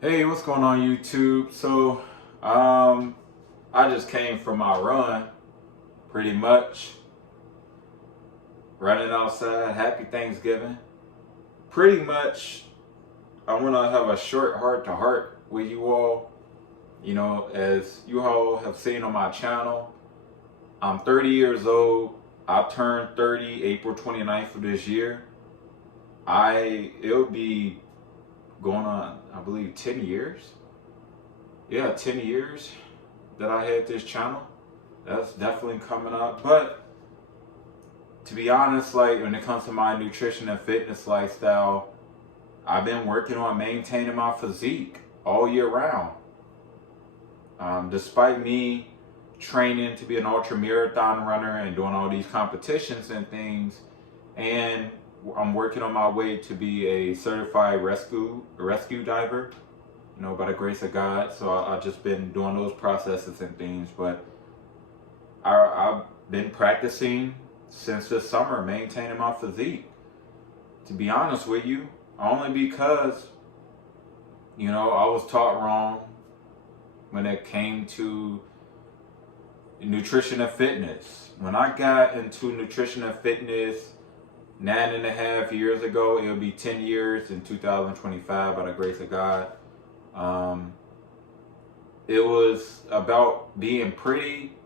Hey, what's going on YouTube? I just came from my run, pretty much running outside. Happy Thanksgiving. Pretty much, I want to have a short heart to heart with you all. As you all have seen on my channel, I'm 30 years old. I turned 30 April 29th of this year. It'll be going on, I believe, 10 years. Yeah, 10 years that I had this channel. That's definitely coming up. But to be honest, like when it comes to my nutrition and fitness lifestyle, I've been working on maintaining my physique all year round. Despite me training to be an ultra marathon runner and doing all these competitions and things, and I'm working on my way to be a certified rescue diver. By the grace of God. So I've just been doing those processes and things, but I've been practicing since this summer, maintaining my physique. To be honest with you, only because, I was taught wrong when it came to nutrition and fitness. When I got into nutrition and fitness 9.5 years ago, it'll be 10 years in 2025 by the grace of God. It was about being pretty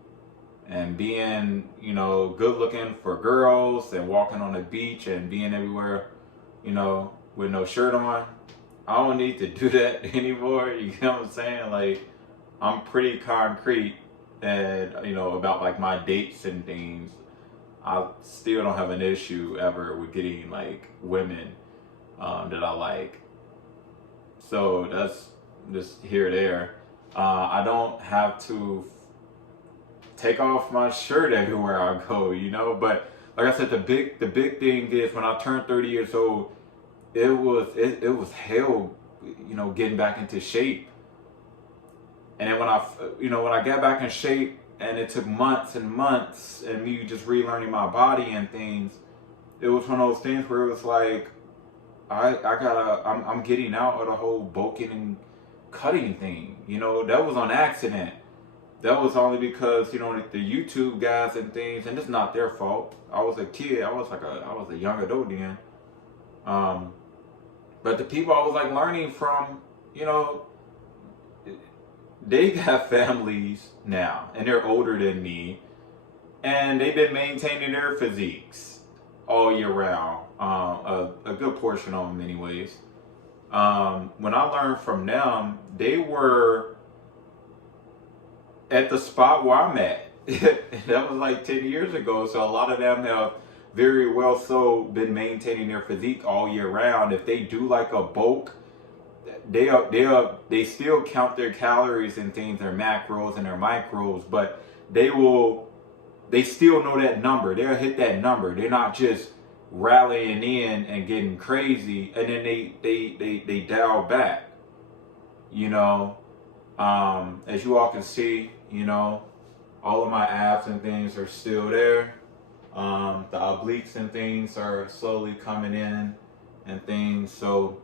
and being, good looking for girls and walking on the beach and being everywhere, with no shirt on. I don't need to do that anymore. You know what I'm saying? Like, I'm pretty concrete and, about like my dates and things. I still don't have an issue ever with getting like women that I like. So that's just here or there. I don't have to take off my shirt everywhere I go, But like I said, the big thing is when I turned 30 years old, it was hell, getting back into shape. And then when I got back in shape, and it took months and months, and me just relearning my body and things, it was one of those things where it was like I'm getting out of the whole bulking and cutting thing. That was on accident. That was only because, the YouTube guys and things, and it's not their fault. I was a kid. I was a young adult then. But the people I was like learning from, they got families now, and they're older than me, and they've been maintaining their physiques all year round. A good portion of them, anyways. When I learned from them, they were at the spot where I'm at. That was like 10 years ago. So a lot of them have very well so been maintaining their physique all year round. If they do like a bulk, they still count their calories and things, their macros and their micros, but they still know that number. They'll hit that number. They're not just rallying in and getting crazy and then they dial back. As you all can see, all of my abs and things are still there. The obliques and things are slowly coming in and things. So,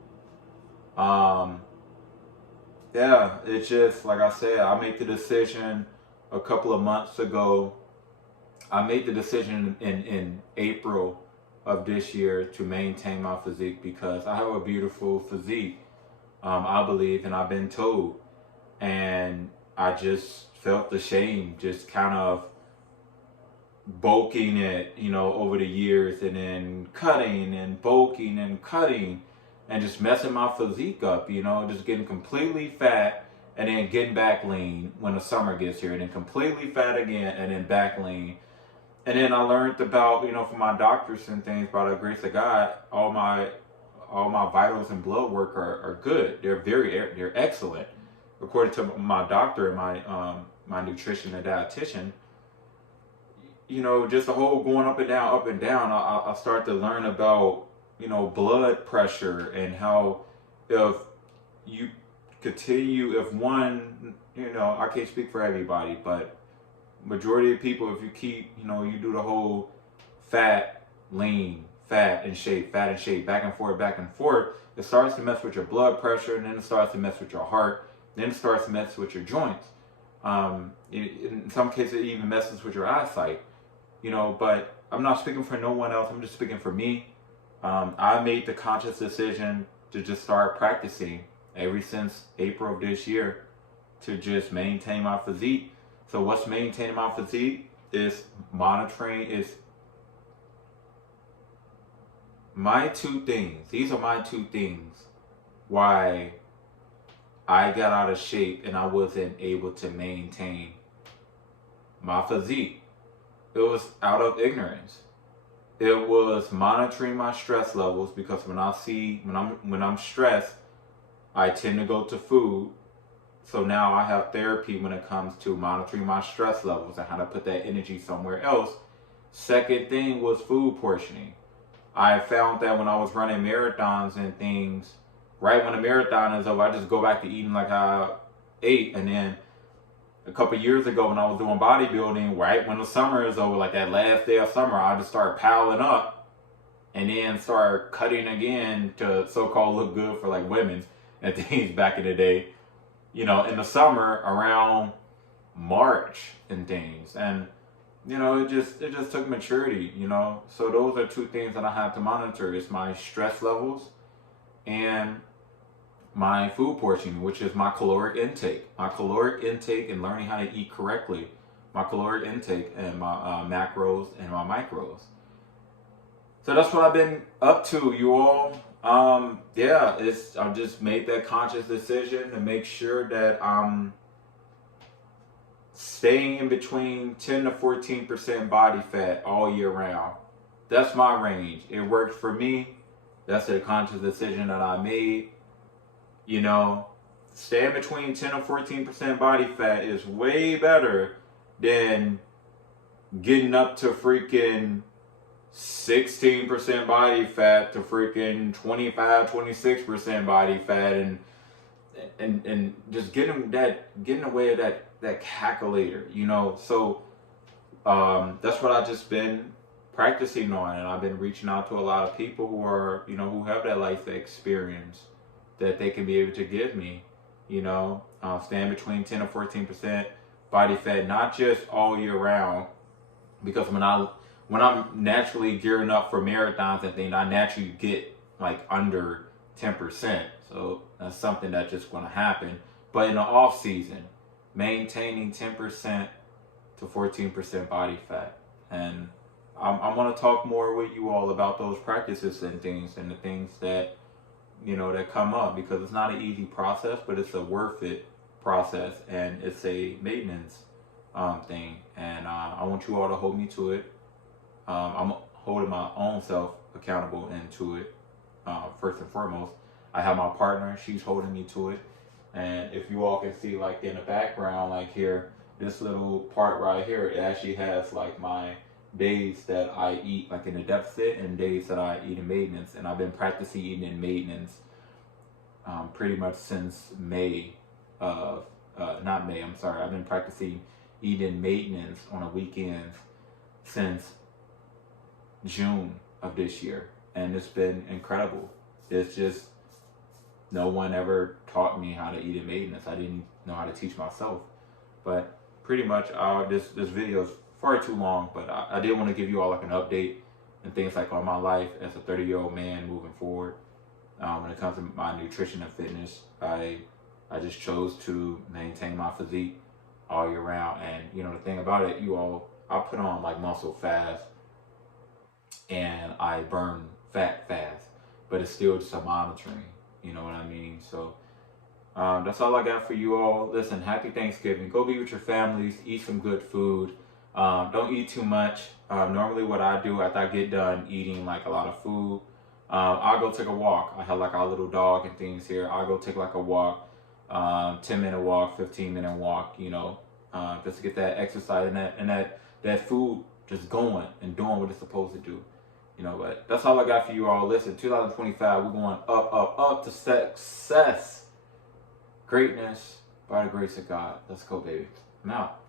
yeah, it's just like I said, I made the decision a couple of months ago. I made the decision in April of this year to maintain my physique because I have a beautiful physique, I believe, and I've been told. And I just felt the shame, just kind of bulking it, over the years, and then cutting and bulking and cutting and just messing my physique up, just getting completely fat and then getting back lean when the summer gets here, and then completely fat again and then back lean. And then I learned about, from my doctors and things, by the grace of God, all my vitals and blood work are good. They're excellent according to my doctor and my nutrition and dietitian. Just the whole going up and down. I start to learn about blood pressure and how if you continue, if one, I can't speak for everybody, but majority of people, if you keep, you do the whole fat, lean, fat and shape, back and forth, it starts to mess with your blood pressure, and then it starts to mess with your heart, then it starts to mess with your joints. In some cases, it even messes with your eyesight, but I'm not speaking for no one else. I'm just speaking for me. I made the conscious decision to just start practicing ever since April of this year to just maintain my physique. So what's maintaining my physique is monitoring, is my two things. These are my two things why I got out of shape and I wasn't able to maintain my physique. It was out of ignorance. It was monitoring my stress levels, because when I'm stressed, I tend to go to food. So now I have therapy when it comes to monitoring my stress levels and how to put that energy somewhere else. Second thing was food portioning. I found that when I was running marathons and things, right when the marathon is over, I just go back to eating like I ate. And then a couple years ago when I was doing bodybuilding, right when the summer is over, like that last day of summer, I just start piling up and then start cutting again to so-called look good for like women and things back in the day, in the summer around March and things. And it just took maturity, So those are two things that I have to monitor. It's my stress levels and my food portioning, which is my caloric intake. My caloric intake and learning how to eat correctly. My caloric intake and my macros and my micros. So that's what I've been up to, you all. I've just made that conscious decision to make sure that I'm staying in between 10 to 14% body fat all year round. That's my range. It worked for me. That's a conscious decision that I made. Staying between 10 or 14% body fat is way better than getting up to freaking 16% body fat to freaking 25, 26% body fat, and just getting away of that calculator, So that's what I've just been practicing on, and I've been reaching out to a lot of people who are, who have that life experience that they can be able to give me, staying between 10 or 14% body fat, not just all year round, because when I'm naturally gearing up for marathons and things, I naturally get like under 10%. So that's something that's just going to happen. But in the off season, maintaining 10% to 14% body fat. And I'm going to talk more with you all about those practices and things, and the things that, that come up, because it's not an easy process, but it's a worth it process, and it's a maintenance thing. And I want you all to hold me to it. I'm holding my own self accountable and to it, first and foremost. I have my partner, she's holding me to it. And if you all can see, like in the background, like here, this little part right here, it actually has like my days that I eat like in a deficit and days that I eat in maintenance. And I've been practicing eating in maintenance pretty much since May of, not May, I'm sorry. I've been practicing eating maintenance on a weekend since June of this year. And it's been incredible. It's just, no one ever taught me how to eat in maintenance. I didn't know how to teach myself. But pretty much this video is far too long, but I did want to give you all like an update and things like on my life as a 30-year-old man moving forward. When it comes to my nutrition and fitness, I just chose to maintain my physique all year round. And the thing about it, you all, I put on like muscle fast and I burn fat fast, but it's still just a monitoring. You know what I mean? So that's all I got for you all. Listen, happy Thanksgiving. Go be with your families. Eat some good food. Don't eat too much. Normally what I do after I get done eating like a lot of food, I'll go take a walk. I have like our little dog and things here. I'll go take like a walk, 10-minute walk, 15-minute walk, just to get that exercise and that food just going and doing what it's supposed to do. But that's all I got for you all. Listen, 2025, we're going up to success. Greatness by the grace of God. Let's go, baby. I'm out.